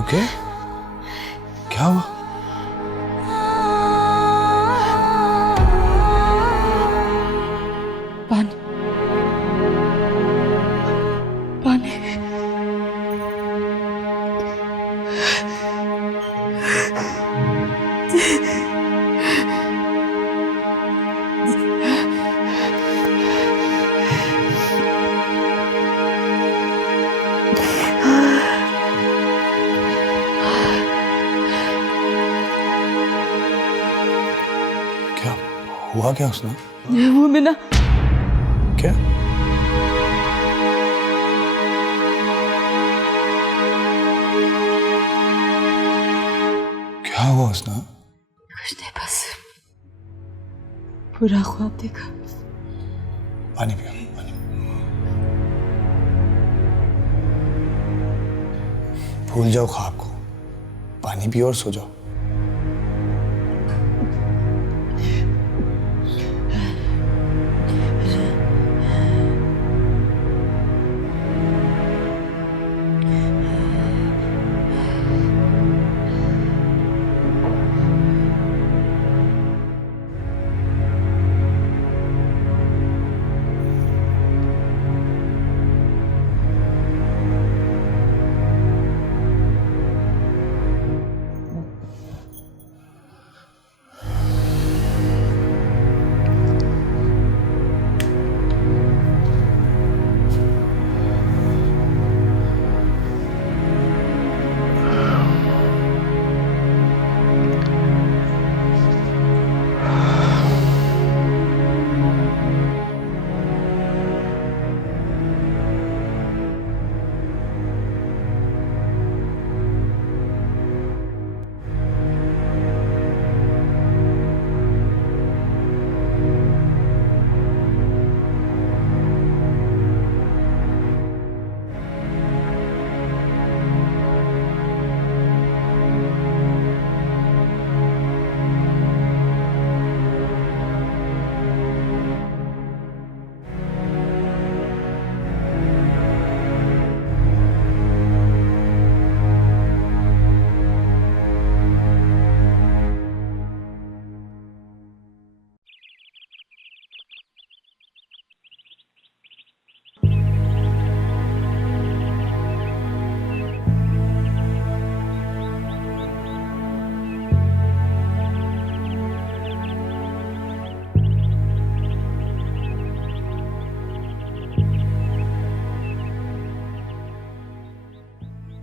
Okay? क्या हुआ? पानी पानी क्या हुआ? क्या उसने? वो मिना क्या? क्या हुआ उसने? कुछ नहीं, बस पूरा ख्वाब देखा। पानी पियो, पानी। भूल जाओ ख्वाब को, पानी पियो और सो जाओ।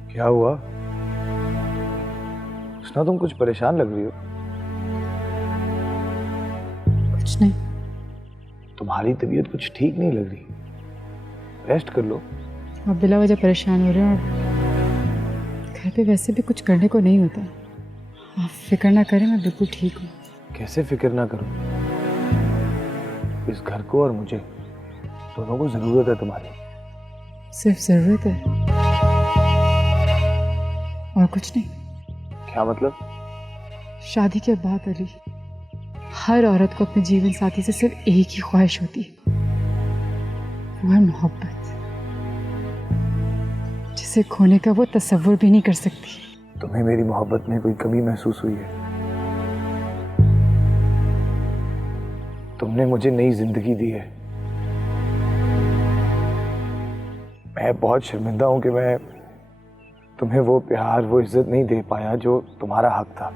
क्या हुआ? सुना, तुम कुछ परेशान लग रही हो। कुछ नहीं। तुम्हारी तबीयत कुछ ठीक नहीं लग रही, रेस्ट कर लो। आप बिला वजह परेशान हो रहे हो और घर पे वैसे भी कुछ करने को नहीं होता। आप फिक्र ना करें, मैं बिल्कुल ठीक हूँ। कैसे फिक्र ना करो? इस घर को और मुझे दोनों को जरूरत है तुम्हारी। सिर्फ जरूरत है और कुछ नहीं। क्या मतलब? शादी के बाद अली, हर औरत को अपने जीवन साथी से सिर्फ एक ही ख्वाहिश होती है, वो है मोहब्बत, जिसे खोने का वो तसव्वुर भी नहीं कर सकती। तुम्हें मेरी मोहब्बत में कोई कमी महसूस हुई है? तुमने मुझे नई जिंदगी दी है। मैं बहुत शर्मिंदा हूं कि मैं तुम्हें वो प्यार, वो इज्जत नहीं दे पाया जो तुम्हारा हक था।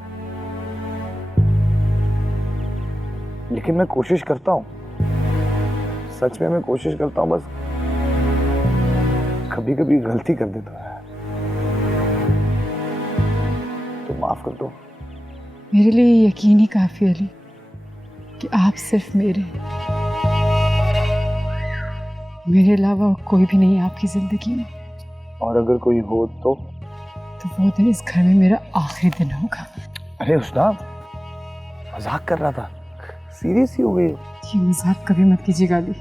लेकिन मैं कोशिश करता हूं, सच में मैं कोशिश करता हूं, बस कभी कभी गलती कर देता हूं। तो माफ कर दो। मेरे लिए यकीन ही काफी अली कि आप सिर्फ मेरे अलावा कोई भी नहीं आपकी जिंदगी में। और अगर कोई हो तो वो दिन इस घर में मेरा आखिरी दिन होगा। अरे उसना, मजाक कर रहा था, सीरियस ही हो गई। ये मजाक कभी मत कीजिएगा अली,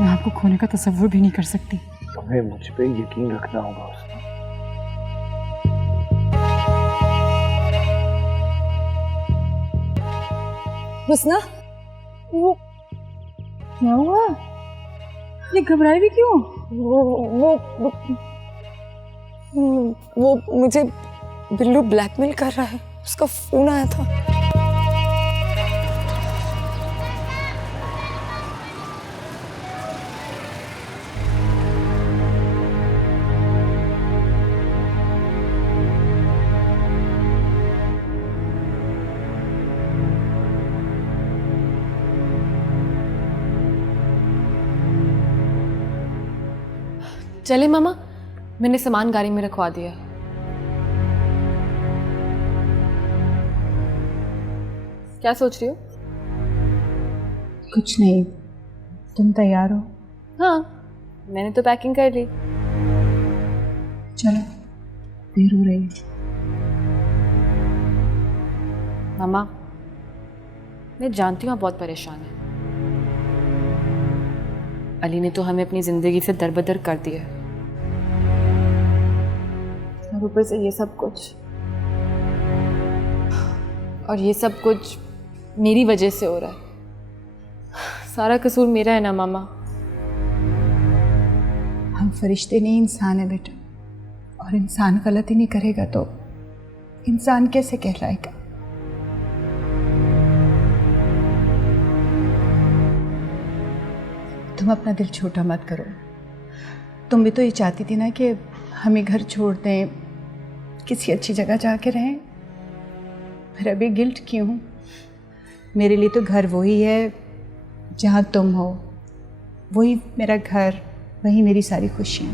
मैं आपको खोने का तसव्वुर भी नहीं कर सकती। तुम्हें मुझ पे यकीन रखना होगा उसना। हुस्ना, वो क्या हुआ? ये घबराई भी क्यों? वो मुझे बिल्लू ब्लैकमेल कर रहा है, उसका फोन आया था। चले मामा, मैंने सामान गाड़ी में रखवा दिया। क्या सोच रही हो? कुछ नहीं, तुम तैयार हो? हाँ, मैंने तो पैकिंग कर ली। चलो, देर हो रही है। मामा, मैं जानती हूँ आप बहुत परेशान हैं। अली ने तो हमें अपनी जिंदगी से दरबदर कर दिया है, और ऊपर से ये सब कुछ, और ये सब कुछ मेरी वजह से हो रहा है। सारा कसूर मेरा है ना मामा। हम फरिश्ते नहीं, इंसान है बेटा, और इंसान गलती नहीं करेगा तो इंसान कैसे कहलाएगा? तुम अपना दिल छोटा मत करो। तुम भी तो ये चाहती थी ना कि हम ही घर छोड़ दें, किसी अच्छी जगह जाके रहें। फिर अभी गिल्ट क्यों? मेरे लिए तो घर वही है जहाँ तुम हो, वही मेरा घर, वही मेरी सारी खुशियाँ।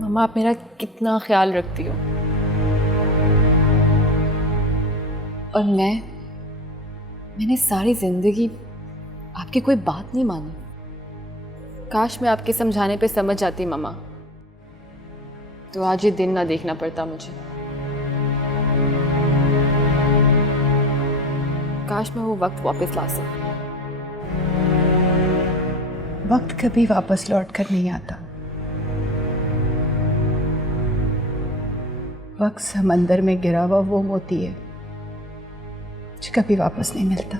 मामा, आप मेरा कितना ख्याल रखती हो, और मैंने सारी जिंदगी आपकी कोई बात नहीं मानी। काश मैं आपके समझाने पे समझ जाती मामा, तो आज ये दिन ना देखना पड़ता मुझे। काश मैं वो वक्त वापस ला सकती। वक्त कभी वापस लौट कर नहीं आता। वक्त समंदर में गिरा हुआ वो मोती है जो कभी वापस नहीं मिलता।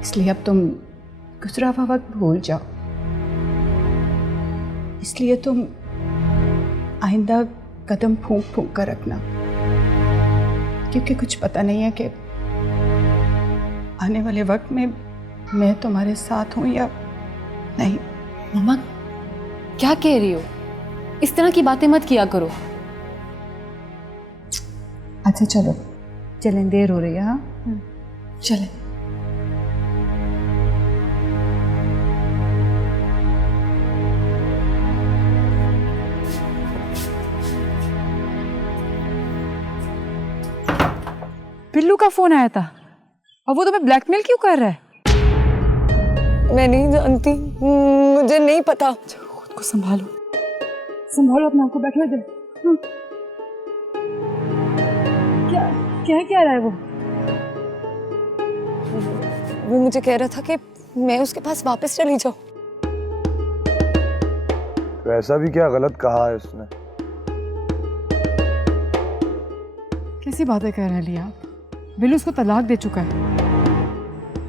इसलिए अब तुम गुजरा हुआ वक्त भूल जाओ। इसलिए तुम आइंदा कदम फूंक फूंक कर रखना, क्योंकि कुछ पता नहीं है कि आने वाले वक्त में मैं तुम्हारे साथ हूं या नहीं। मामा, क्या कह रही हो? इस तरह की बातें मत किया करो। अच्छा चलो, चलें, देर हो रही है। हाँ चले। बिल्लू का फोन आया था और वो तुम्हें ब्लैकमेल क्यों कर रहा है? मैं नहीं जानती, मुझे नहीं पता। खुद को संभालो, संभालो अपने आप को। बैठो इधर। क्या कह रहा है वो? वो मुझे कह रहा था कि मैं उसके पास वापस चली जाऊं। तो ऐसा भी क्या गलत कहा है उसने? कैसी बातें कह रहे हैं आप? बिल्लू उसको तलाक दे चुका है।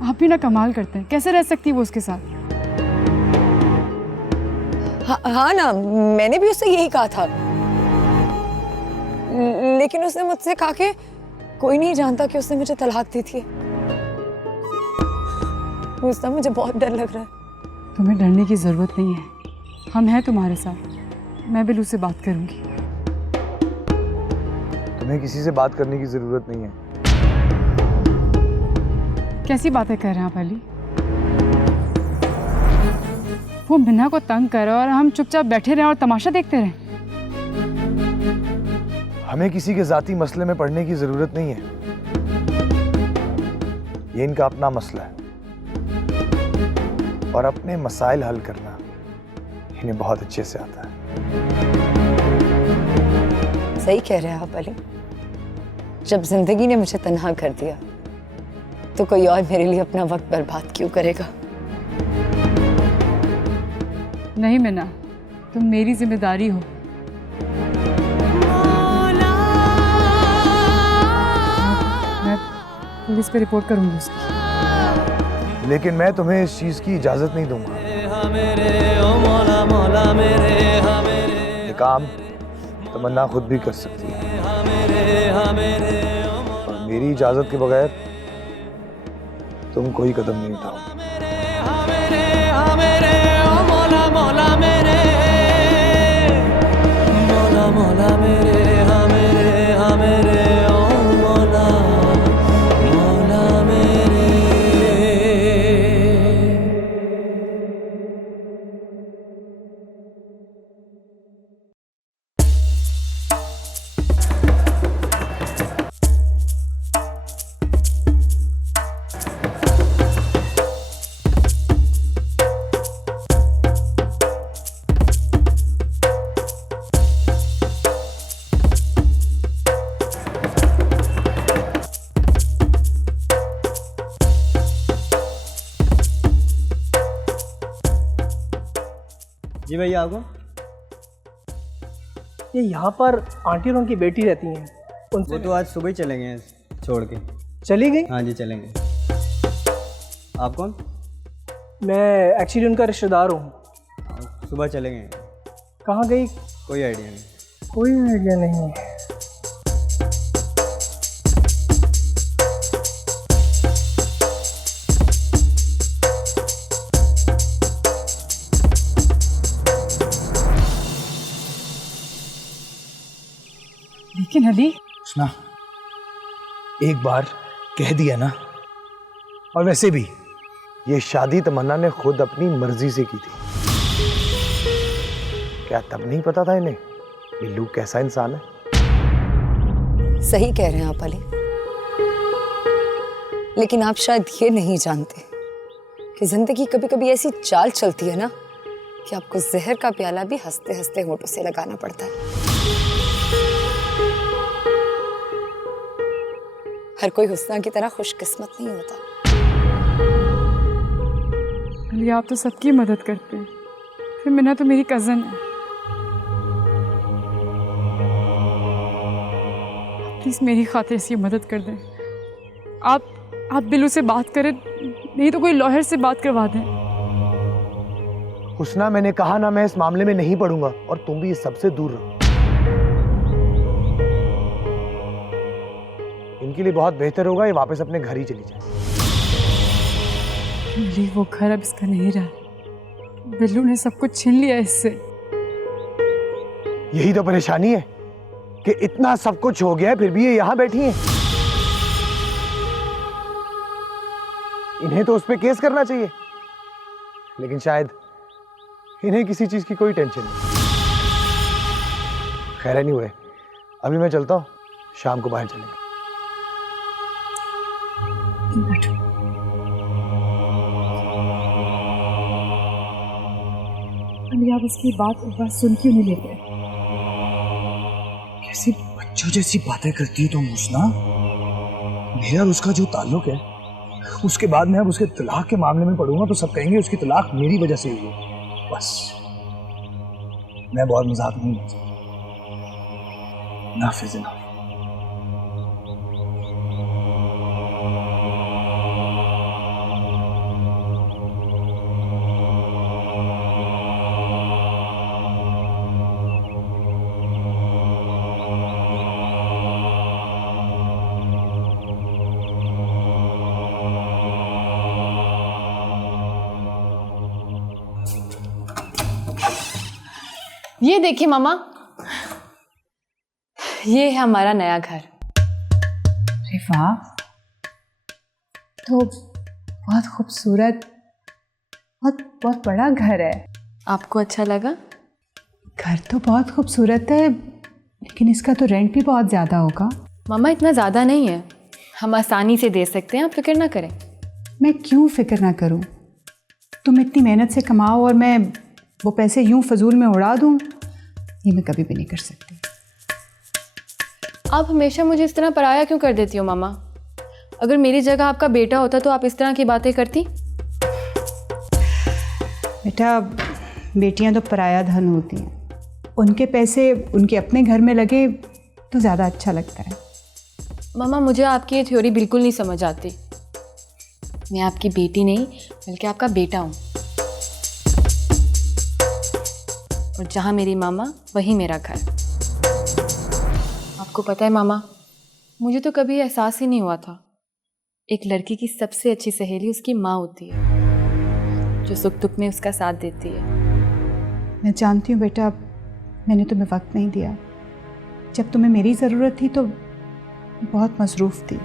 आप भी ना कमाल करते हैं, कैसे रह सकती है वो उसके साथ? हाँ ना, मैंने भी उससे यही कहा था, लेकिन उसने मुझसे कहा कि कोई नहीं जानता कि उसने मुझे तलाक दी थी। उससे मुझे बहुत डर लग रहा है। तुम्हें डरने की जरूरत नहीं है, हम हैं तुम्हारे साथ। मैं बिल्लू से बात करूंगी। तुम्हें किसी से बात करने की जरूरत नहीं है। कैसी बातें कर रहे हैं आप अली? वो मिन्ना को तंग कर और हम चुपचाप बैठे रहे और तमाशा देखते रहे। हमें किसी के जाती मसले में पड़ने की जरूरत नहीं है। ये इनका अपना मसला है, और अपने मसाइल हल करना इन्हें बहुत अच्छे से आता है। सही कह रहे हैं आप अली। जब जिंदगी ने मुझे तन्हा कर दिया तो कोई और मेरे लिए अपना वक्त बर्बाद क्यों करेगा? नहीं मिन्ना, तुम मेरी जिम्मेदारी हो। मैं पुलिस पे रिपोर्ट करूंगी उसकी। लेकिन मैं तुम्हें इस चीज की इजाजत नहीं दूंगा। ये काम तमन्ना खुद भी कर सकती है और मेरी इजाजत के बगैर तुम कोई कदम नहीं उठाओ। जी भैया आपको ये यहाँ पर आंटी और उनकी बेटी रहती हैं, उनसे वो तो आज सुबह ही चलेंगे छोड़ के। चली गई। हाँ जी चलेंगे। आप कौन? मैं एक्चुअली उनका रिश्तेदार हूँ। सुबह चलेंगे। कहाँ गई? कोई आइडिया नहीं। कोई आइडिया नहीं है। लेकिन अली, सुना, एक बार कह दिया ना, और वैसे भी ये शादी तमन्ना ने खुद अपनी मर्जी से की थी। क्या तब नहीं पता था इन्हें बिल्लू कैसा इंसान है? सही कह रहे हैं आप अली, लेकिन आप शायद ये नहीं जानते कि जिंदगी कभी कभी ऐसी चाल चलती है ना कि आपको जहर का प्याला भी हंसते हंसते होठों से लगाना पड़ता है। हर कोई हुस्ना की तरह खुशकिस्मत नहीं होता। अली आप तो सबकी मदद करते हैं, फिर मिना तो मेरी कज़न है। प्लीज़ मेरी खातिर इसकी मदद कर दें। आप बिल्लू से बात करें, नहीं तो कोई लॉयर से बात करवा दें। हुस्ना, मैंने कहा ना मैं इस मामले में नहीं पढ़ूंगा, और तुम भी इस सबसे दूर रहो। इनके लिए बहुत बेहतर होगा ये वापस अपने घर ही चली जाए। अली वो घर अब इसका नहीं रहा, बिल्लू ने सब कुछ छीन लिया इससे। यही तो परेशानी है कि इतना सब कुछ हो गया है फिर भी ये यहां बैठी हैं। इन्हें तो उस पे केस करना चाहिए, लेकिन शायद इन्हें किसी चीज की कोई टेंशन नहीं। खैर नहीं हुए, अभी मैं चलता हूं, शाम को बाहर चलेंगे। अली आप इसकी बात एक बार सुन क्यों नहीं लेते? कैसी बच्चों जैसी बातें करती है तुम हुस्ना। मेरा और उसका जो ताल्लुक है, उसके बाद मैं अब उसके तलाक के मामले में पढ़ूंगा तो सब कहेंगे उसकी तलाक मेरी वजह से हुई है। बस मैं बहुत मजाक नहीं करता। नाफिज ना। ये देखिए मामा, ये है हमारा नया घर। अरे वाह, तो बहुत खूबसूरत, बहुत बड़ा घर है। आपको अच्छा लगा? घर तो बहुत खूबसूरत है, लेकिन इसका तो रेंट भी बहुत ज़्यादा होगा। मामा इतना ज़्यादा नहीं है, हम आसानी से दे सकते हैं, आप फिक्र ना करें। मैं क्यों फिक्र ना करूं? तुम इतनी मेहनत से कमाओ और मैं वो पैसे यूं फजूल में उड़ा दूं, ये मैं कभी भी नहीं कर सकती। आप हमेशा मुझे इस तरह पराया क्यों कर देती हो मामा? अगर मेरी जगह आपका बेटा होता तो आप इस तरह की बातें करती? बेटा, बेटियां तो पराया धन होती हैं, उनके पैसे उनके अपने घर में लगे तो ज़्यादा अच्छा लगता है। मामा मुझे आपकी ये थ्योरी बिल्कुल नहीं समझ आती। मैं आपकी बेटी नहीं बल्कि आपका बेटा हूँ। और जहाँ मेरी मामा वही मेरा घर। आपको पता है मामा, मुझे तो कभी एहसास ही नहीं हुआ था एक लड़की की सबसे अच्छी सहेली उसकी माँ होती है, जो सुख दुख में उसका साथ देती है। मैं जानती हूँ बेटा, मैंने तुम्हें वक्त नहीं दिया। जब तुम्हें मेरी ज़रूरत थी तो बहुत मसरूफ़ थी,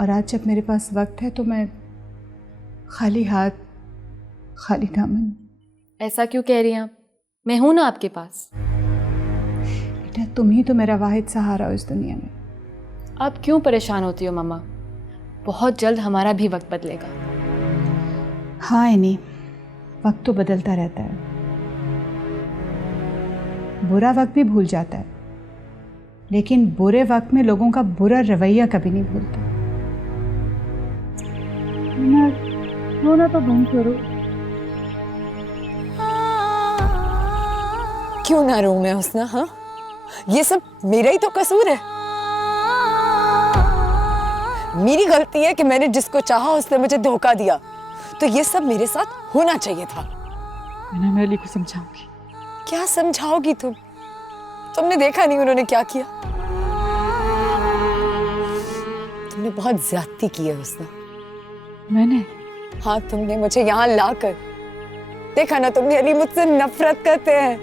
और आज जब मेरे पास वक्त है तो मैं खाली हाथ खाली दामन। ऐसा क्यों कह रही हैं आप? मैं हूं ना आपके पास। बेटा तुम ही तो मेरा वाहिद सहारा हो इस दुनिया में। आप क्यों परेशान होती हो मामा? बहुत जल्द हमारा भी वक्त बदलेगा। हाँ एनी, वक्त तो बदलता रहता है। बुरा वक्त भी भूल जाता है, लेकिन बुरे वक्त में लोगों का बुरा रवैया कभी नहीं भूलता। रोना तो बंद करो। क्यों ना रो मैं हुस्ना? हाँ, ये सब मेरा ही तो कसूर है। मेरी गलती है कि मैंने जिसको चाहा उसने मुझे धोखा दिया, तो ये सब मेरे साथ होना चाहिए था। मैं अली को समझाऊंगी। क्या समझाओगी तुम? तुमने देखा नहीं उन्होंने क्या किया? तुमने बहुत ज्यादती की है हुस्ना। मैंने? हाँ, तुमने मुझे यहाँ लाकर देखा ना, तुमने अली मुझसे नफरत करते हैं।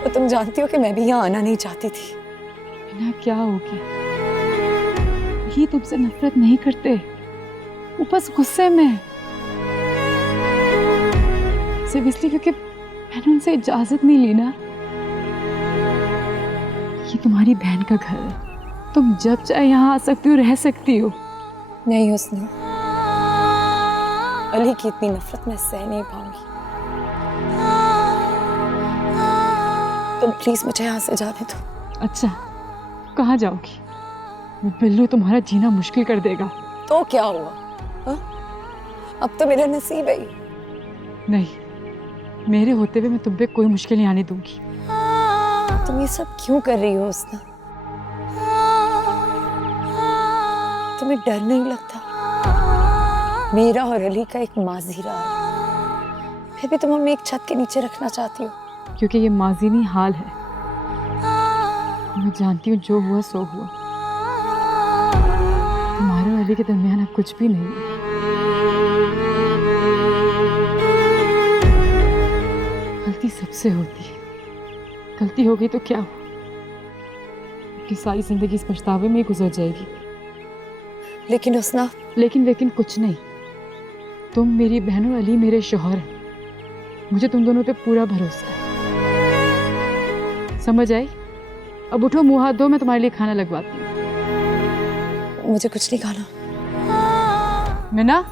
और तुम जानती हो कि मैं भी यहाँ आना नहीं चाहती थी। ना क्या हो गया? ये तुमसे नफरत नहीं करते, वो बस गुस्से में। सिर्फ इसलिए क्योंकि मैंने उनसे इजाजत नहीं ली ना। ये तुम्हारी बहन का घर है, तुम जब चाहे यहाँ आ सकती हो, रह सकती हो। नहीं हुस्ना, अली की इतनी नफरत मैं सह नहीं पाऊंगी। तुम प्लीज मुझे यहाँ से जाने दो। अच्छा, कहाँ जाओगी? वो बिल्लू तुम्हारा जीना मुश्किल कर देगा। तो क्या हुआ? हा? अब तो मेरा नसीब है। नहीं, मेरे होते हुए मैं तुम पे कोई मुश्किल नहीं आने दूंगी। तुम ये सब क्यों कर रही हो हुस्ना? तुम्हें डर नहीं लगता? मेरा और अली का एक माजी रहा है, फिर भी तुम हमें एक छत के नीचे रखना चाहती हो। क्योंकि ये माजी नहीं, हाल है। मैं जानती हूँ जो हुआ सो हुआ। तुम्हारे और अली के दरमियान अब कुछ भी नहीं है। गलती सबसे होती है, गलती हो गई तो क्या हुआ? कि सारी जिंदगी इस पछतावे में ही गुजर जाएगी। लेकिन हुस्ना, लेकिन कुछ नहीं। तुम मेरी बहन और अली मेरे शौहर हैं। मुझे तुम दोनों पे पूरा भरोसा है। समझ आई? अब उठो, मुंह हाथ धो, मैं तुम्हारे लिए खाना लगवाती हूँ। मुझे कुछ नहीं खाना। मीना,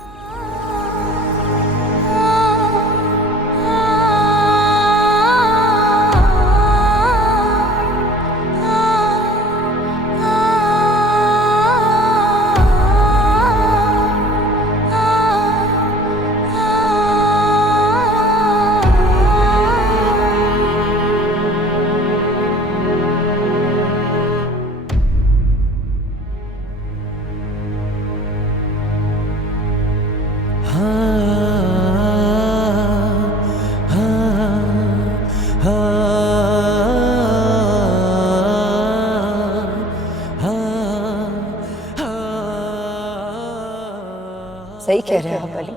सही कह रहे हो आप अली।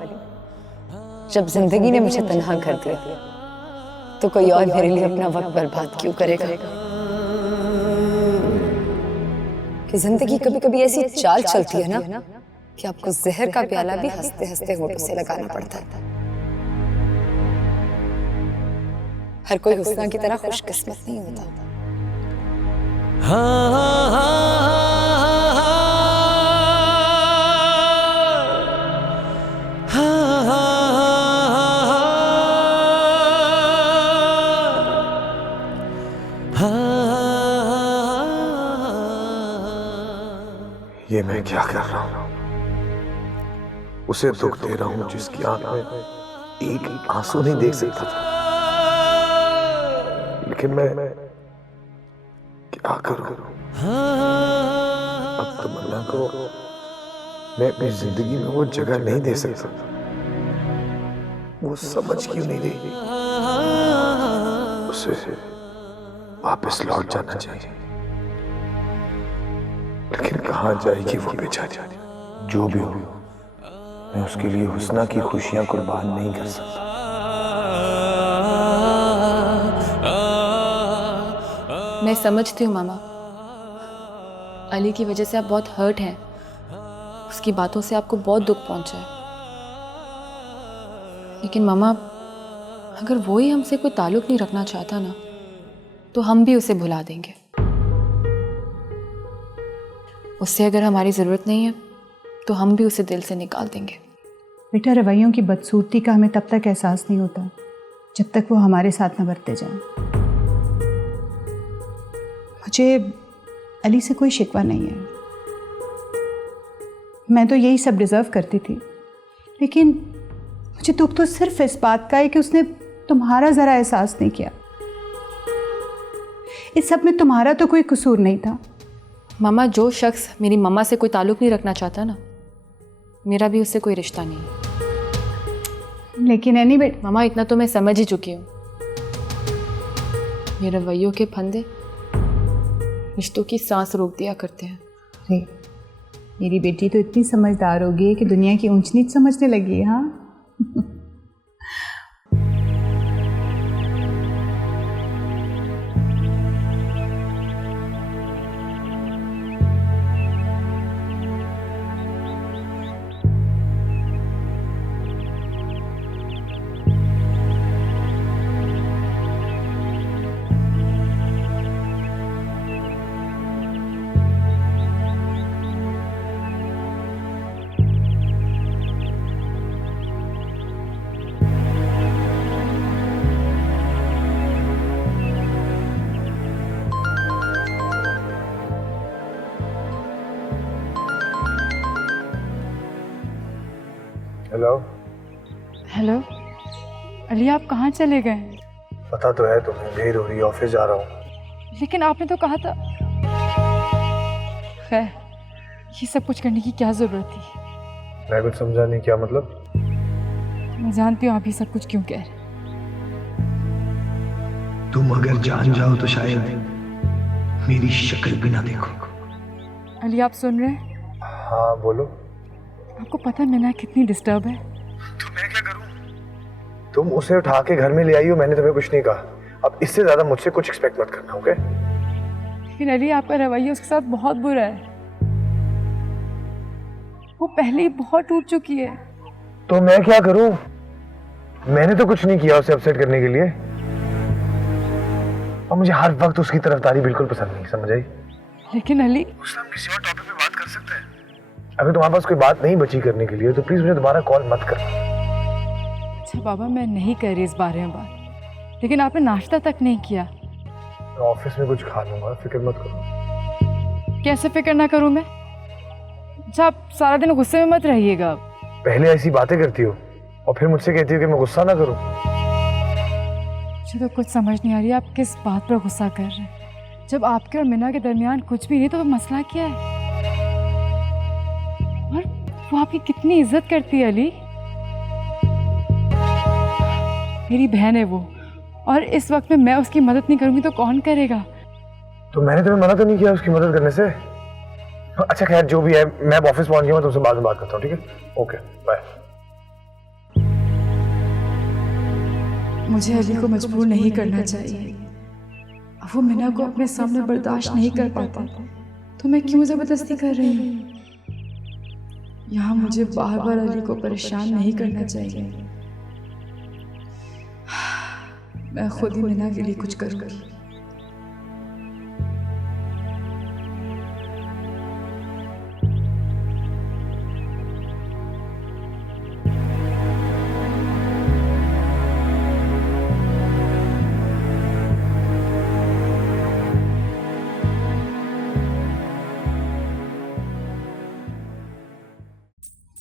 जब जिंदगी ने मुझे तन्हा कर दिया, तो कोई और मेरे लिए अपना वक्त बर्बाद क्यों करेगा? कि जिंदगी कभी कभी ऐसी चाल चलती है ना कि आपको जहर का प्याला भी हंसते हंसते होठों से लगाना पड़ता है। हर कोई हुस्ना की तरह खुशकिस्मत नहीं होता। ये मैं क्या कर रहा हूं? उसे दुख दे रहा हूं जिसकी आंख में एक आंसू नहीं देख सकता था। लेकिन मैं क्या करूं? अब तमन्ना को मैं अपनी जिंदगी में वो जगह नहीं दे सकता। वो समझ क्यों नहीं रही? उसे वापस लौट जाना चाहिए, लेकिन कहाँ जाएगी वो बेचारी? जो भी हो, मैं उसके लिए हुस्ना की खुशियां कुर्बान नहीं कर सकता। मैं समझती हूँ मामा, अली की वजह से आप बहुत हर्ट हैं, उसकी बातों से आपको बहुत दुख पहुंचा है। लेकिन मामा, अगर वो ही हमसे कोई ताल्लुक नहीं रखना चाहता ना, तो हम भी उसे भुला देंगे। उससे अगर हमारी ज़रूरत नहीं है तो हम भी उसे दिल से निकाल देंगे। बेटा, रवैयों की बदसूरती का हमें तब तक एहसास नहीं होता जब तक वो हमारे साथ न बरते जाएं। मुझे अली से कोई शिकवा नहीं है, मैं तो यही सब डिज़र्व करती थी, लेकिन मुझे दुख तो सिर्फ इस बात का है कि उसने तुम्हारा ज़रा एहसास नहीं किया। इस सब में तुम्हारा तो कोई कसूर नहीं था। मामा, जो शख्स मेरी मम्मा से कोई ताल्लुक नहीं रखना चाहता ना, मेरा भी उससे कोई रिश्ता नहीं है। लेकिन एनी बेट मामा, इतना तो मैं समझ ही चुकी हूँ, मेरे रवैयों के फंदे रिश्तों की सांस रोक दिया करते हैं। अरे, मेरी बेटी तो इतनी समझदार हो गई कि दुनिया की ऊंच नीच समझने लगी है। हाँ हेलो। हेलो अली, आप कहाँ चले गए? पता तो है तुम्हें, देर हो रही है, ऑफिस जा रहा हूँ। लेकिन आपने तो कहा था। खैर, ये सब कुछ करने की क्या जरूरत थी? मैं कुछ समझा नहीं, क्या मतलब? मैं जानती हूँ आप ये सब कुछ क्यों कह रहे। तुम अगर जान जाओ तो शायद मेरी शक्ल भी ना देखो। अली, आप सुन रहे हैं? हाँ बोलो। आपको पता है मीना कितनी डिस्टर्ब है? तो मैं क्या करूं? तुम उसे उठा के घर में ले आई हो, मैंने तुम्हें कुछ नहीं कहा। अब इससे ज्यादा मुझसे कुछ एक्सपेक्ट मत करना, ओके? लेकिन अली, आपका रवैया उसके साथ बहुत बुरा है। वो पहले ही बहुत टूट चुकी है। तो मैं क्या करूं? मैंने तो कुछ नहीं किया उसे अपसेट करने के लिए, और मुझे हर वक्त उसकी तरफदारी बिल्कुल पसंद नहीं, समझ आई? लेकिन अली, हम किसी और टॉपिक पे बात कर सकते हैं। अगर तुम्हारे पास कोई बात नहीं बची करने के लिए तो प्लीज मुझे दोबारा कॉल मत कर। अच्छा बाबा, मैं नहीं कर रही इस बारे में बात, लेकिन आपने नाश्ता तक नहीं किया। मैं ऑफिस में कुछ खा लूंगा, फिक्र मत करो। कैसे फिक्र ना करूं मैं? अच्छा, आप सारा दिन गुस्से में मत रहिएगा। पहले ऐसी बातें करती हो और फिर मुझसे कहती हो कि मैं गुस्सा ना करूं। मुझे तो कुछ समझ नहीं आ रही आप किस बात पर गुस्सा कर रहे हैं। जब आपके और मीना के दरमियान कुछ भी नहीं तो मसला क्या है? और वो आपकी कितनी इज्जत करती है अली। मेरी बहन है वो, और इस वक्त में मैं उसकी मदद नहीं करूंगी तो कौन करेगा? तो मैंने तुम्हें मना तो नहीं किया उसकी मदद करने से। अच्छा खैर, जो भी है, मैं अब ऑफिस पहुंच गया, मैं तुमसे बाद में बात करता हूँ, ठीक है? Okay bye. मुझे अली को मजबूर नहीं करना चाहिए। वो मीना को अपने सामने बर्दाश्त नहीं कर पाता तो मैं क्यों जबरदस्ती कर रही हूँ? यहाँ मुझे बार बार अली को परेशान नहीं करना चाहिए। मैं खुद ही मीना के लिए कुछ करूँगी।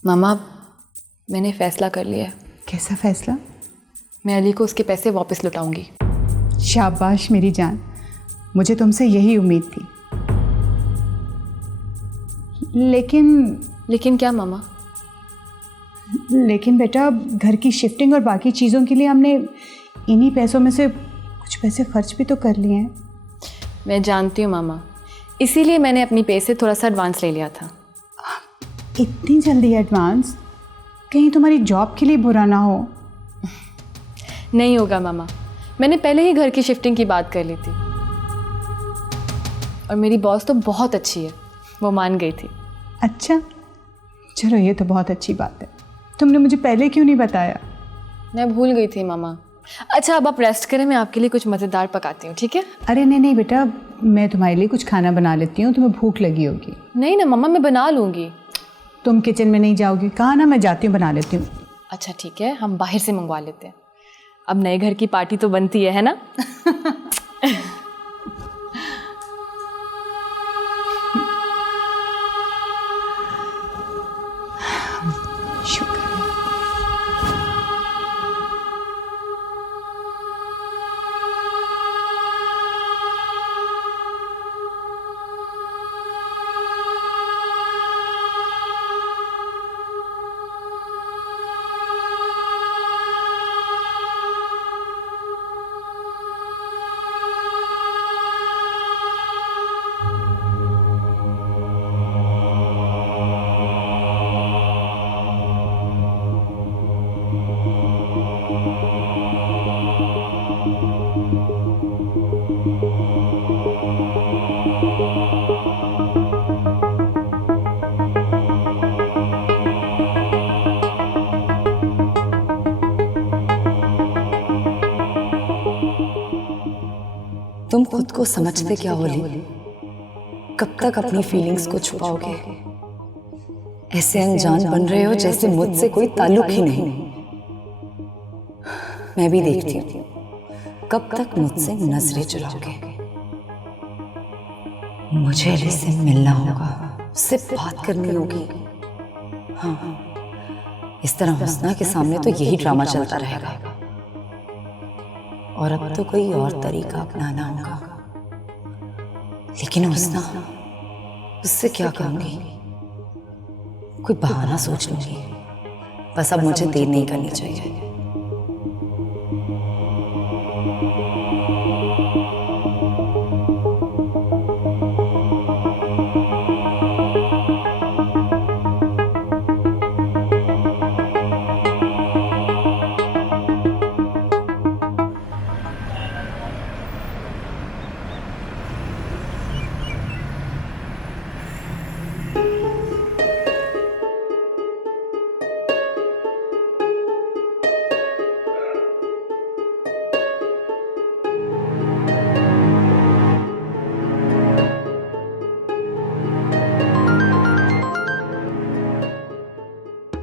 मामा, मैंने फैसला कर लिया है। कैसा फैसला? मैं अली को उसके पैसे वापस लौटाऊंगी। शाबाश मेरी जान, मुझे तुमसे यही उम्मीद थी। लेकिन क्या मामा? लेकिन बेटा घर की शिफ्टिंग और बाकी चीज़ों के लिए हमने इन्हीं पैसों में से कुछ पैसे खर्च भी तो कर लिए हैं। मैं जानती हूँ मामा, इसीलिए मैंने अपनी पे से थोड़ा सा एडवांस ले लिया था। इतनी जल्दी एडवांस? कहीं तुम्हारी जॉब के लिए बुरा ना हो। नहीं होगा मामा, मैंने पहले ही घर की शिफ्टिंग की बात कर ली थी और मेरी बॉस तो बहुत अच्छी है, वो मान गई थी। अच्छा, चलो ये तो बहुत अच्छी बात है। तुमने मुझे पहले क्यों नहीं बताया? मैं भूल गई थी मामा। अच्छा अब आप रेस्ट करें, मैं आपके लिए कुछ मज़ेदार पकाती हूँ, ठीक है? अरे नहीं बेटा, मैं तुम्हारे लिए कुछ खाना बना लेती हूँ, तुम्हें भूख लगी होगी। नहीं ना मम्मा, मैं बना लूँगी। तुम किचन में नहीं जाओगी? कहा ना, मैं जाती हूँ बना लेती हूँ। अच्छा ठीक है, हम बाहर से मंगवा लेते हैं। अब नए घर की पार्टी तो बनती है ना? शुक्र है। तुम खुद को समझते क्या हो ली? कब तक अपनी फीलिंग्स को छुपाओगे? ऐसे अनजान बन रहे हो जैसे मुझसे कोई ताल्लुक ही नहीं। मैं भी देखती हूँ कब तक मुझसे नजरें चुराओगे। मुझे अली से मिलना होगा, उससे बात करनी होगी। हाँ, इस तरह हुस्ना के सामने तो यही ड्रामा चलता रहेगा और अब तो कोई और तरीका अपनाना होगा। लेकिन हुस्ना, उससे क्या कहूंगी? कोई बहाना सोच लूंगी। बस अब मुझे देर नहीं करनी चाहिए।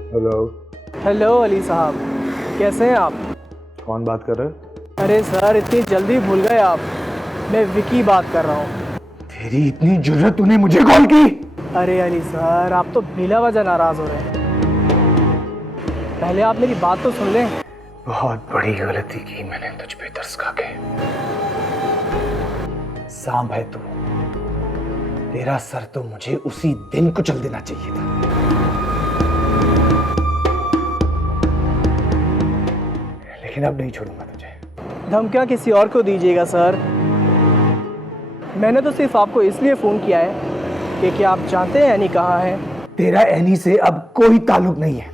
हेलो। हेलो अली साहब, कैसे हैं आप? कौन बात कर रहे हैं? अरे सर, इतनी जल्दी भूल गए आप। मैं विकी बात कर रहा हूँ। तेरी इतनी जुर्रत तूने मुझे कॉल की? अरे अली सर, आप तो बिला वजह नाराज हो रहे हैं। पहले आप मेरी बात तो सुन लें। बहुत बड़ी गलती की मैंने तुझ पे तरस खा के। सांप है तू, तेरा सर तो मुझे उसी दिन कुचल देना चाहिए था। लेकिन अब नहीं छोड़ूंगा तुझे। धमकियाँ किसी और को दीजिएगा सर। मैंने तो सिर्फ आपको इसलिए फ़ोन किया है कि क्या आप जानते हैं एनी कहाँ है? तेरा एनी से अब कोई ताल्लुक नहीं है।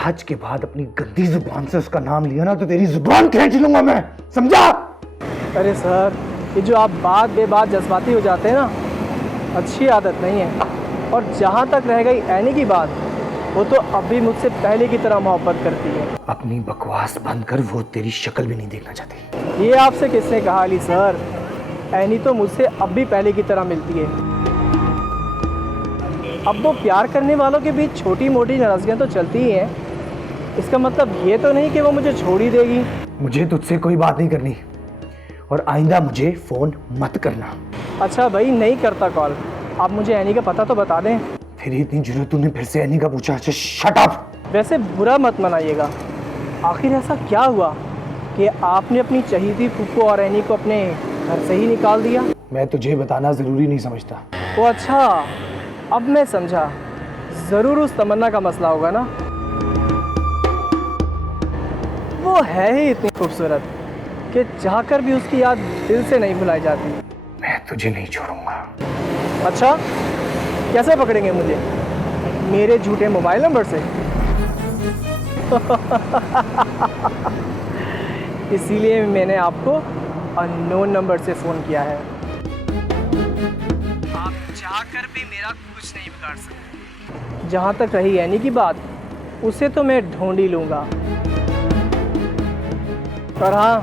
आज के बाद अपनी गंदी जुबान से उसका नाम लिया ना तो तेरी जुबान खींच लूंगा मैं, समझा? अरे सर, ये जो आप बात बेबात जज्बाती हो जाते हैं ना, अच्छी आदत नहीं है। और जहाँ तक रह गई एनी की बात, वो तो अभी मुझसे पहले की तरह मोहब्बत करती है। अपनी बकवास बंद कर, वो तेरी शक्ल भी नहीं देखना चाहती। ये आपसे किसने कहा अली सर? एनी तो मुझसे अब भी पहले की तरह मिलती है। अब वो प्यार करने वालों के बीच छोटी मोटी नाराजगियाँ तो चलती ही हैं। इसका मतलब ये तो नहीं कि वो मुझे छोड़ ही देगी। मुझे तुझसे कोई बात नहीं करनी और आइंदा मुझे फोन मत करना। अच्छा भाई, नहीं करता कॉल। आप मुझे एनी का पता तो बता दें। तेरी इतनी जरूरत तूने फिर से एनी का पूछा? अच्छा शट अप। वैसे बुरा मत मनाइएगा, आखिर ऐसा क्या हुआ कि आपने अपनी चहीती फूफो और एनी को अपने घर से ही निकाल दिया? मैं तुझे बताना जरूरी नहीं समझता। वो अच्छा, अब मैं समझा। जरूर उस तमन्ना का मसला होगा ना। वो है ही इतनी खूबसूरत कि चाहकर भी उसकी याद दिल से नहीं भुलाई जाती। मैं तुझे नहीं छोड़ूंगा। अच्छा, कैसे पकड़ेंगे मुझे? मेरे झूठे मोबाइल नंबर से? इसीलिए मैंने आपको अननोन नंबर से फ़ोन किया है। आप चाहकर भी मेरा कुछ नहीं बिगाड़ सकते। जहाँ तक रही ऐनी की बात, उसे तो मैं ढूंढ ही लूँगा। और हाँ,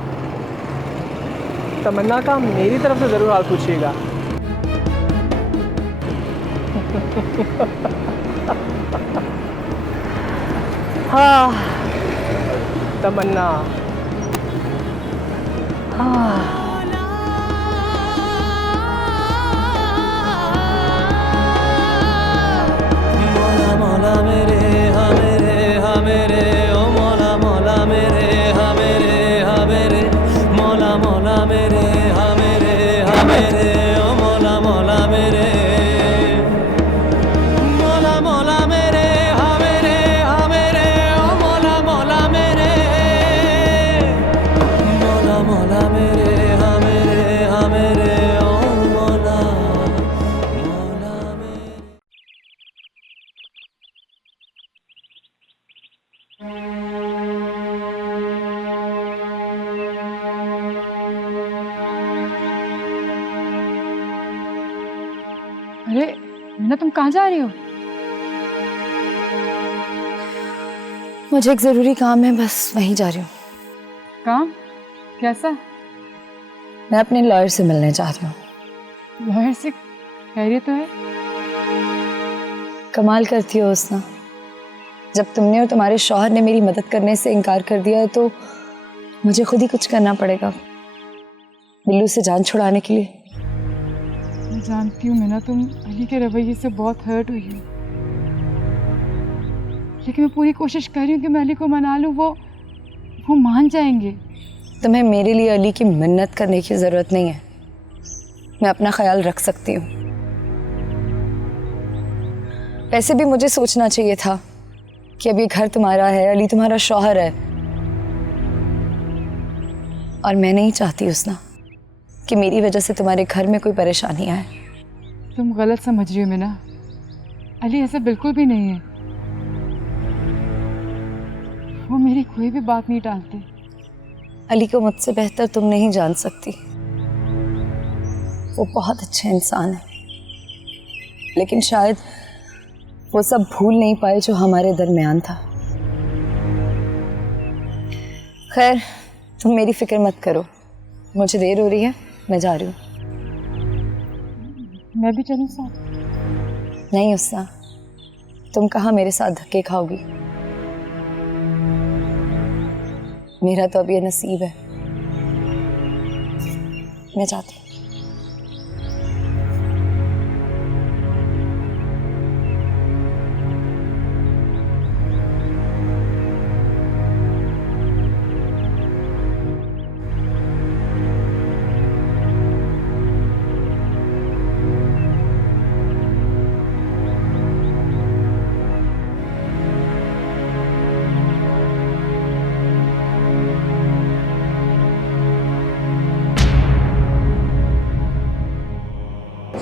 तमन्ना का मेरी तरफ से ज़रूर हाल पूछिएगा। हाँ, तमन्ना। हाँ। मौला मौला मेरे हाँ मेरे हाँ मेरे ओ मौला मौला मेरे हाँ मेरे हाँ मेरे मौला मौला मेरे हाँ मेरे हाँ मेरे ओ मौला मौला मेरे मौला मौला मेरे हाँ मेरे हाँ मेरे ओ मौला मौला मेरे मौला मौला मेरे हाँ मेरे हाँ मेरे ओ मौला मौला मेरे। अरे मीना, तुम कहाँ जा रही हो? मुझे एक ज़रूरी काम है, बस वहीं जा रही हूँ। काम? कैसा? मैं अपने लॉयर से मिलने जा रही हूँ। लॉयर से? खैरियत तो है? कमाल करती हो उसना। जब तुमने और तुम्हारे शौहर ने मेरी मदद करने से इनकार कर दिया है तो मुझे खुद ही कुछ करना पड़ेगा बिल्लू से जान छुड़ाने के लिए। मैं जानती हूँ मीना, तुम अली के रवैये से बहुत हर्ट हुई हो, लेकिन मैं पूरी कोशिश कर रही हूँ कि मैं अली को मना लूँ। वो मान जाएंगे। तुम्हें मेरे लिए अली की मिन्नत करने की ज़रूरत नहीं है। मैं अपना ख्याल रख सकती हूँ। वैसे भी मुझे सोचना चाहिए था कि अब ये घर तुम्हारा है, अली तुम्हारा शौहर है, और मैं नहीं चाहती उसना कि मेरी वजह से तुम्हारे घर में कोई परेशानी आए। तुम गलत समझ रही हो मीना, अली ऐसा बिल्कुल भी नहीं है। वो मेरी कोई भी बात नहीं टालते। अली को मुझसे बेहतर तुम नहीं जान सकती। वो बहुत अच्छे इंसान है, लेकिन शायद वो सब भूल नहीं पाए जो हमारे दरमियान था। खैर, तुम मेरी फिक्र मत करो। मुझे देर हो रही है, मैं जा रही हूँ। मैं भी चलूँ साथ? नहीं उस्ता, तुम कहाँ मेरे साथ धक्के खाओगी। मेरा तो अब ये नसीब है। मैं जाती हूँ।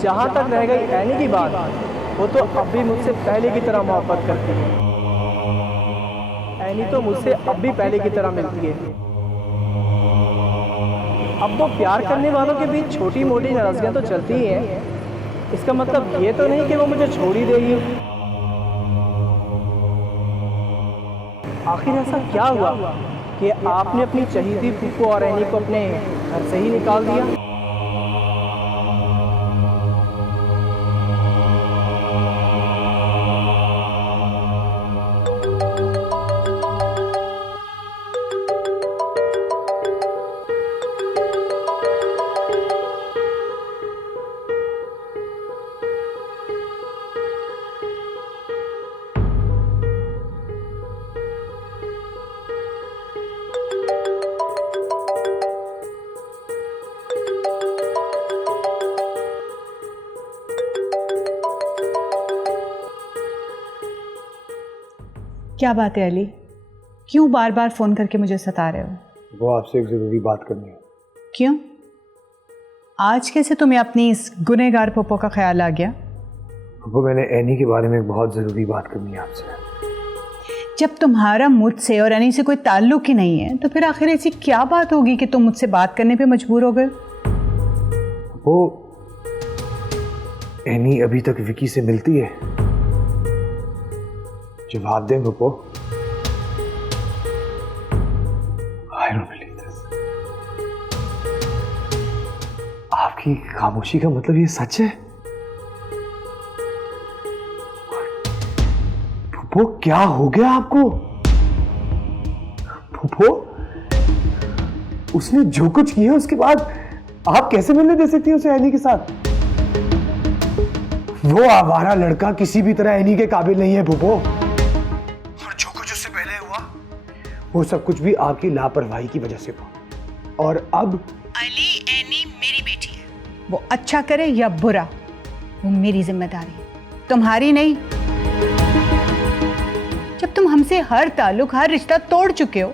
जहाँ तक रह गई ऐनी की बात, वो तो अब भी मुझसे पहले की तरह मोहब्बत करती है। ऐनी तो मुझसे अब भी पहले की तरह मिलती है। अब तो प्यार करने वालों के बीच छोटी मोटी नाराजगियां तो चलती ही हैं। इसका मतलब ये तो नहीं कि वो मुझे छोड़ ही देगी। आखिर ऐसा क्या हुआ कि आपने अपनी चहीती फूफो और ऐनी को अपने घर से ही निकाल दिया? क्या बात है अली, क्यों बार बार फ़ोन करके मुझे सता रहे हो? वो आपसे एक ज़रूरी बात करनी है। क्यों? आज कैसे तुम्हें अपनी इस गुनहगार पोपो का ख्याल आ गया? वो मैंने एनी के बारे में एक बहुत ज़रूरी बात करनी है आपसे। जब तुम्हारा मुझसे और एनी से कोई ताल्लुक ही नहीं है तो फिर आखिर ऐसी क्या बात होगी कि तुम मुझसे बात करने पे मजबूर हो गए? वो एनी अभी तक विकी से मिलती है? जवाब दें Pappo. I don't believe this. आपकी खामोशी का मतलब ये सच है? पप्पो क्या हो गया आपको? पप्पो उसने जो कुछ किया उसके बाद आप कैसे मिलने दे सकती हैं उसे एनी के साथ? वो आवारा लड़का किसी भी तरह एनी के काबिल नहीं है पप्पो। और जो कुछ उससे पहले हुआ वो सब कुछ भी आपकी लापरवाही की वजह से हुआ। और अब अली, एनी मेरी बेटी है, वो अच्छा करे या बुरा वो मेरी जिम्मेदारी है, तुम्हारी नहीं। जब तुम हमसे हर ताल्लुक हर रिश्ता तोड़ चुके हो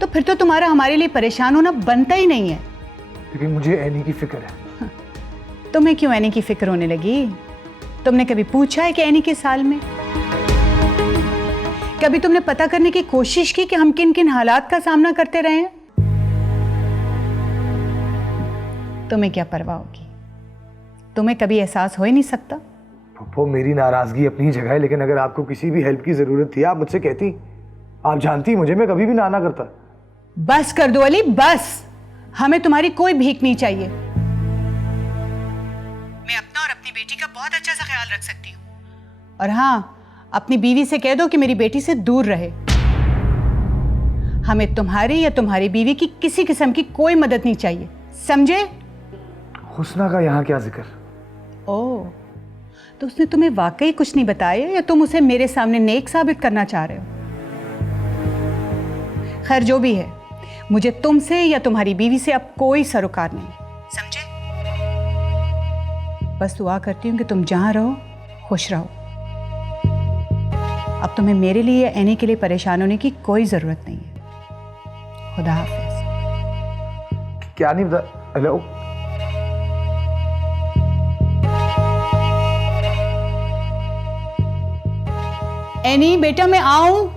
तो फिर तो तुम्हारा हमारे लिए परेशान होना बनता ही नहीं है। लेकिन मुझे एनी की फिक्र है। तुम्हें क्यों एनी की फिक्र होने लगी? तुमने कभी पूछा है कि एनी किस हाल में? कभी तुमने पता करने की कोशिश की कि हम किन किन हालात का सामना करते रहे हैं? तुम्हें क्या परवाह होगी? तुम्हें कभी एहसास हो ही नहीं सकता। पप्पो मेरी नाराजगी अपनी जगह है, लेकिन अगर आपको किसी भी हेल्प की जरूरत थी आप मुझसे कहती। आप जानती मुझे, मैं कभी भी ना करता। बस कर दो अली, बस। हमें तुम्हारी कोई भीख नहीं चाहिए। मैं अपना और अपनी बेटी का बहुत अच्छा सा ख्याल रख सकती हूँ। और हाँ, अपनी बीवी से कह दो कि मेरी बेटी से दूर रहे। हमें तुम्हारी या तुम्हारी बीवी की किसी किस्म की कोई मदद नहीं चाहिए, समझे? हुस्ना का यहाँ क्या जिक्र? ओह, तो उसने तुम्हें वाकई कुछ नहीं बताया या तुम उसे मेरे सामने नेक साबित करना चाह रहे हो? खैर जो भी है, मुझे तुमसे या तुम्हारी बीवी से अब कोई सरोकार नहीं, समझे? बस दुआ करती हूँ कि तुम जहां रहो खुश रहो। अब तुम्हें मेरे लिए या एनी के लिए परेशान होने की कोई जरूरत नहीं है। खुदा हाफिज। क्या नहीं बता? हेलो, एनी बेटा मैं आऊं?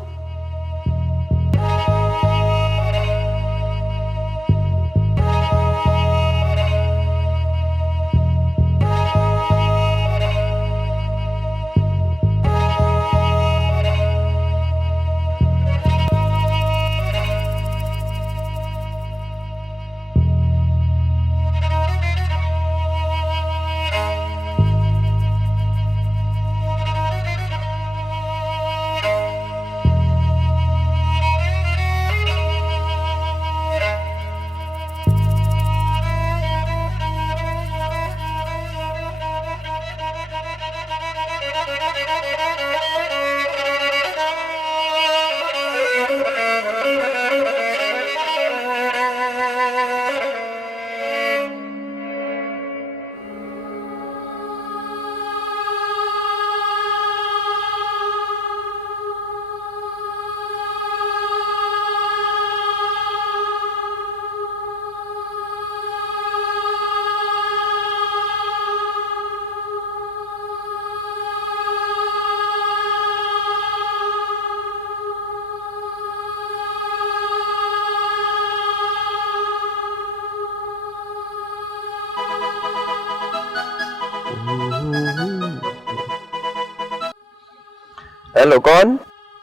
हेलो, कौन?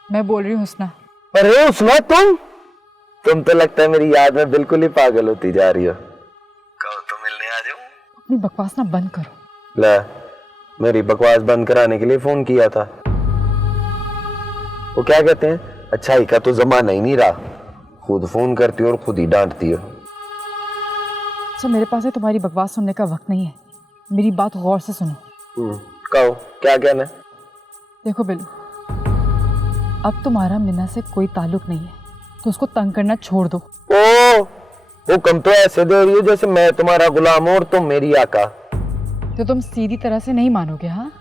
मैं बोल रही हूँ हुस्ना। अरे हुस्ना, तुम तो लगता है मेरी याद में बिल्कुल ही पागल होती जा रही हो। कहो तो मिलने आ जाऊं। अपनी बकवास ना बंद करो। ले, मेरी बकवास बंद कराने के लिए फोन किया था। वो क्या कहते हैं, अच्छाई का तो जमाना ही नहीं रहा, खुद फोन करती हो और खुद ही डांटती हो। अच्छा, मेरे पास है तुम्हारी बकवास सुनने का वक्त नहीं है, मेरी बात गौर से सुनो। कहो, क्या कहना है? देखो बिल्लू, अब तुम्हारा मिना से कोई ताल्लुक नहीं है, तो उसको तंग करना छोड़ दो। ओ, वो कम तो ऐसे दे रही हो जैसे मैं तुम्हारा गुलाम हूं और तुम मेरी आका। तो तुम सीधी तरह से नहीं मानोगे? हाँ,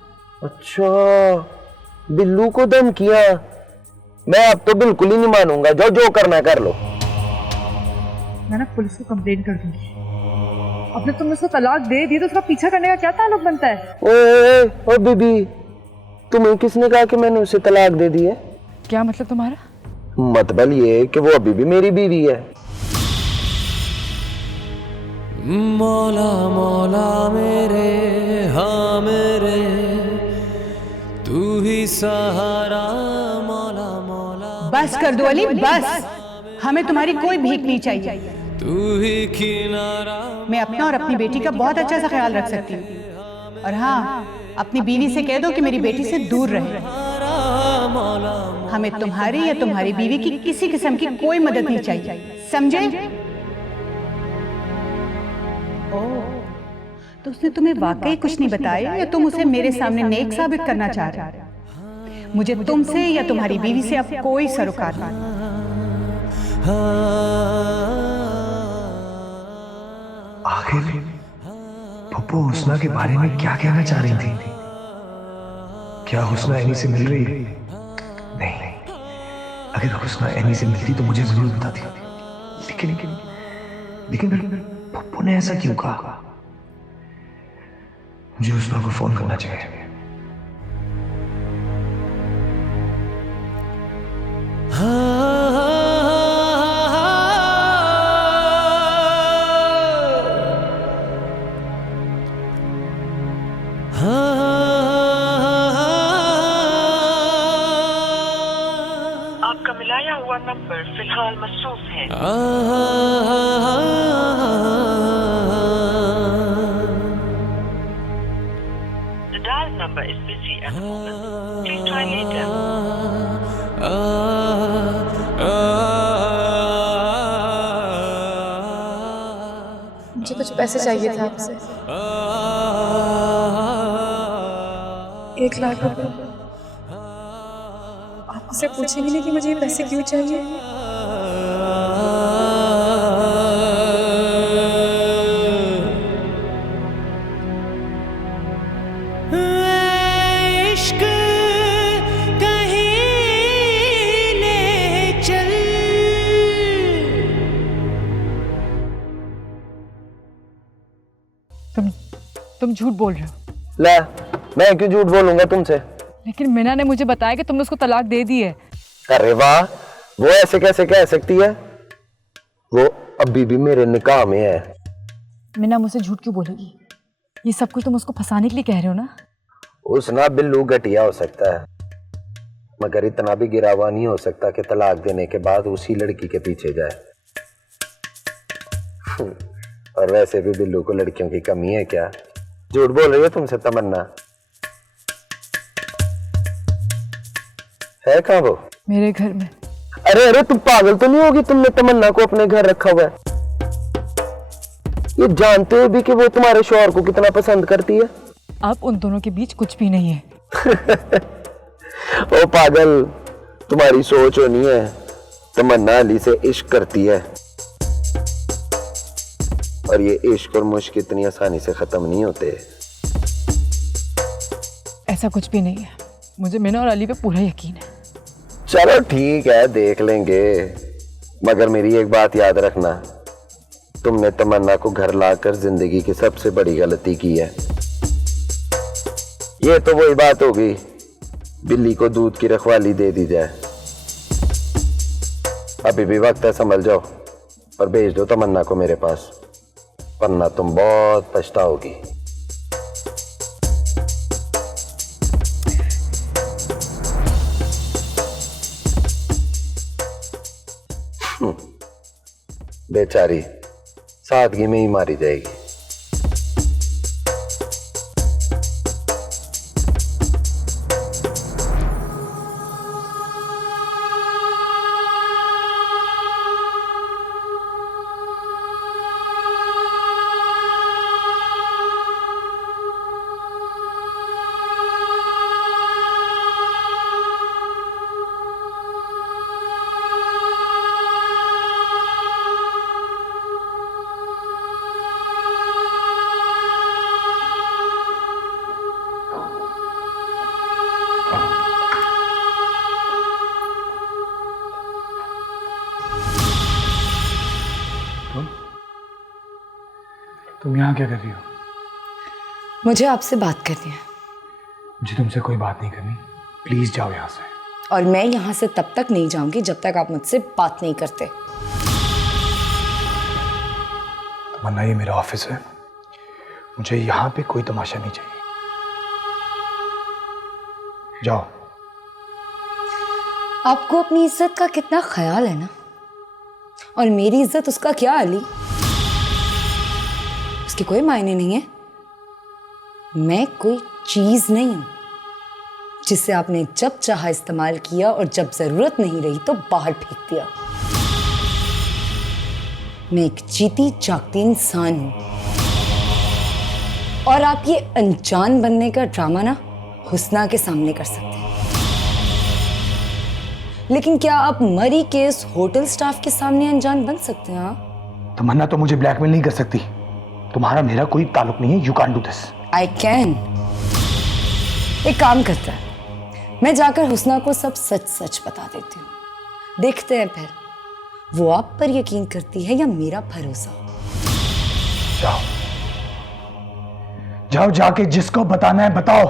अच्छा, बिल्लू को दम किया। मैं अब तो बिल्कुल ही नहीं मानूंगा, जो जो करना है कर लो। मैं ना पुलिस को कंप्लेन कर दूंगी। अब जब तुमने उसको तलाक दे दी तो उसका पीछा करने का क्या ताल्लुक बनता है? ओए बीबी, तुम्हें किसने कहा कि मैंने उसे तलाक दे दी है? क्या मतलब तुम्हारा? मतलब ये कि वो अभी भी मेरी बीवी है। मौला मौला मेरे, हाँ मेरे, तू ही सहारा, मौला मौला। बस कर दो अली, बस। हमें तुम्हारी कोई भीख नहीं चाहिए। तू ही किनारा। मैं अपना और अपनी बेटी का बहुत अच्छा सा ख्याल रख सकती हूँ। और हाँ, अपनी बीवी से कह दो कि मेरी बेटी से दूर रहे। हमें तुम्हारी या तुम्हारी बीवी की किसी किस्म की कोई मदद नहीं चाहिए, समझे? तो उसने तुम्हें वाकई कुछ नहीं बताया या तुम उसे मेरे सामने नेक साबित करना चाह रहे हो? मुझे तुमसे या तुम्हारी बीवी से अब कोई सरोकार नहीं। आखिर पप्पू हुस्ना के बारे में क्या कहना चाह रही थी? क्या हुस्ना एनी से मिल रही है? नहीं, अगर हुस्ना एनी से मिलती तो मुझे जरूर बताती। लेकिन पप्पू ने ऐसा क्यों कहा? मुझे हुस्ना को फोन करना चाहिए। आपका मिलाया हुआ नंबर फिलहाल मसरूफ है। The dial number is busy at the moment. Please try later. मुझे कुछ पैसे चाहिए थे आपसे। 1 लाख रुपए। आप मुझसे पूछेंगे नहीं कि मुझे ये पैसे क्यों चाहिए? इश्क कहीं ले चल। तुम झूठ बोल रहे हो। ले, मैं क्यों झूठ बोलूंगा तुमसे? लेकिन मीना ने मुझे बताया कि तुमने उसको तलाक दे दी है। अरे वाह, वो ऐसे कैसे कह सकती है? वो अभी भी मेरे निकाह में है। मीना मुझसे झूठ क्यों बोलेगी? ये सब कुछ तुम उसको फंसाने के लिए कह रहे हो ना? उसना बिल्लू घटिया हो सकता है, मगर इतना भी गिरावा नहीं हो सकता कि तलाक देने के बाद उसी लड़की के पीछे जाए। और वैसे भी बिल्लू को लड़कियों की कमी है क्या? झूठ बोल रही है तुमसे तमन्ना। है कहाँ वो? मेरे घर में। अरे तुम पागल तो नहीं होगी? तुमने तमन्ना को अपने घर रखा हुआ है, ये जानते हुए भी कि वो तुम्हारे शौहर को कितना पसंद करती है। अब उन दोनों के बीच कुछ भी नहीं है। ओ पागल, तुम्हारी सोच होनी है। तमन्ना अली से इश्क करती है, और ये इश्क और मुश्क इतनी आसानी से खत्म नहीं होते। ऐसा कुछ भी नहीं है, मुझे मीना और अली पे पूरा यकीन है। चलो ठीक है, देख लेंगे, मगर मेरी एक बात याद रखना, तुमने तमन्ना को घर लाकर जिंदगी की सबसे बड़ी गलती की है। ये तो वही बात होगी, बिल्ली को दूध की रखवाली दे दी जाए। अभी भी वक्त है, संभल जाओ और भेज दो तमन्ना को मेरे पास, वरना तुम बहुत पछताओगी। बेचारी सादगी में ही मारी जाएगी। तुम यहाँ क्या कर रही हो? मुझे आपसे बात करनी है। मुझे तुमसे कोई बात नहीं करनी, प्लीज जाओ यहाँ से। और मैं यहाँ से तब तक नहीं जाऊंगी जब तक आप मुझसे बात नहीं करते। तमन्ना, ये मेरा ऑफिस है, मुझे यहाँ पे कोई तमाशा नहीं चाहिए। जाओ। आपको अपनी इज्जत का कितना ख्याल है ना, और मेरी इज्जत उसका क्या अली? उसके कोई मायने नहीं है। मैं कोई चीज नहीं हूं जिसे आपने जब चाहा इस्तेमाल किया और जब जरूरत नहीं रही तो बाहर फेंक दिया। मैं एक जीती जागती इंसान हूं, और आप ये अनजान बनने का ड्रामा ना हुस्ना के सामने कर सकते हैं, लेकिन क्या आप मरी के इस होटल स्टाफ के सामने अनजान बन सकते हैं? हाँ, तमन्ना तो मुझे ब्लैकमेल नहीं कर सकती। तुम्हारा मेरा कोई ताल्लुक नहीं है। You can't do this. I can. एक काम करता है, मैं जाकर हुस्ना को सब सच सच बता देती हूँ। देखते हैं फिर वो आप पर यकीन करती है या मेरा भरोसा। जाओ जाओ, जाके जिसको बताना है बताओ।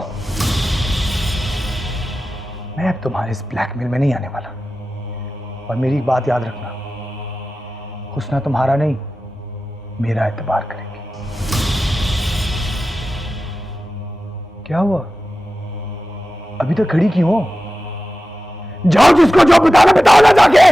मैं अब तुम्हारे इस ब्लैकमेल में नहीं आने वाला। और मेरी बात याद रखना, हुस्ना तुम्हारा नहीं मेरा एतबार करेगी। क्या हुआ? अभी तक खड़ी क्यों हो? जाओ, जिसको जो बताना बताओ ना जाके।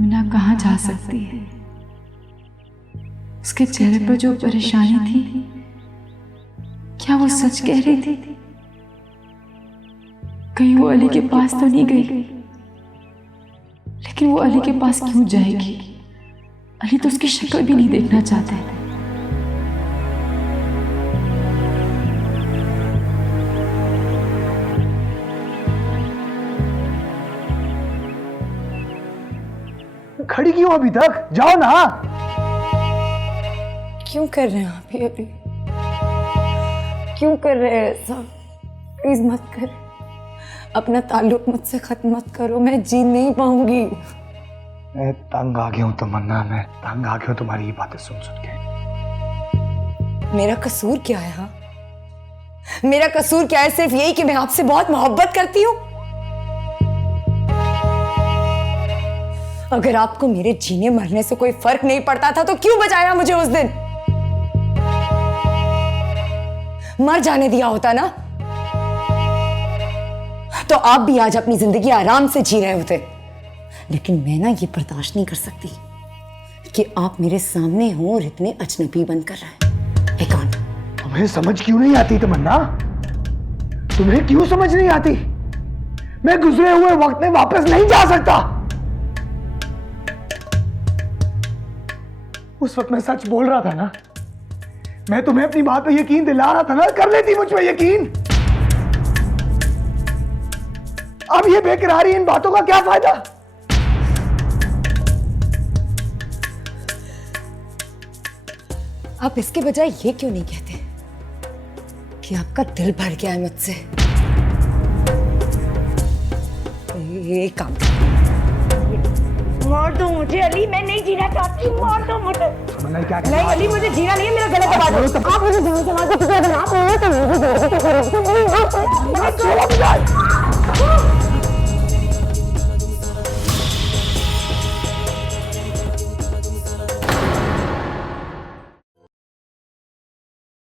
मीना कहाँ जा सकती है? उसके चेहरे पर जो परेशानी थी, क्या वो सच कह रही थी? कहीं वो अली के पास तो नहीं गई? लेकिन वो अली के पास क्यों जाएगी? अली तो उसकी शक्ल भी नहीं देखना चाहता। खड़ी क्यों अभी तक? जाओ ना। क्यों कर रहे हैं आप ये अभी? क्यों कर रहे हैं ऐसा? प्लीज मत कर। अपना ताल्लुक मुझसे खत्म मत करो, मैं जी नहीं पाऊंगी। मैं तंग आ गया हूं तमन्ना, मैं तंग आ गया हूं तुम्हारी ये बातें सुन सुन के। मेरा कसूर क्या है? हाँ, मेरा कसूर क्या है? सिर्फ यही कि मैं आपसे बहुत मोहब्बत करती हूँ। अगर आपको मेरे जीने मरने से कोई फर्क नहीं पड़ता था तो क्यों बचाया मुझे उस दिन? मर जाने दिया होता ना, तो आप भी आज अपनी जिंदगी आराम से जी रहे होते। लेकिन मैं ना ये बर्दाश्त नहीं कर सकती कि आप मेरे सामने हो और इतने अजनबी बनकर रहे। I can't। तुम्हें समझ क्यों नहीं आती तमन्ना? तुम्हें क्यों समझ नहीं आती? मैं गुजरे हुए वक्त में वापस नहीं जा सकता। उस वक्त मैं सच बोल रहा था ना, मैं तुम्हें अपनी बात पे यकीन दिला रहा था ना, कर लेती मुझ पे यकीन। अब ये बेकरारी, इन बातों का क्या फायदा? आप इसके बजाय ये क्यों नहीं कहते कि आपका दिल भर गया है मुझसे? ये काम मार दो मुझे अली, मैं नहीं जीना चाहती, मार दो मुझे। नहीं अली, मुझे जीना नहीं है, मेरा गला दबा दो। आप मुझे जीना चाहते हो?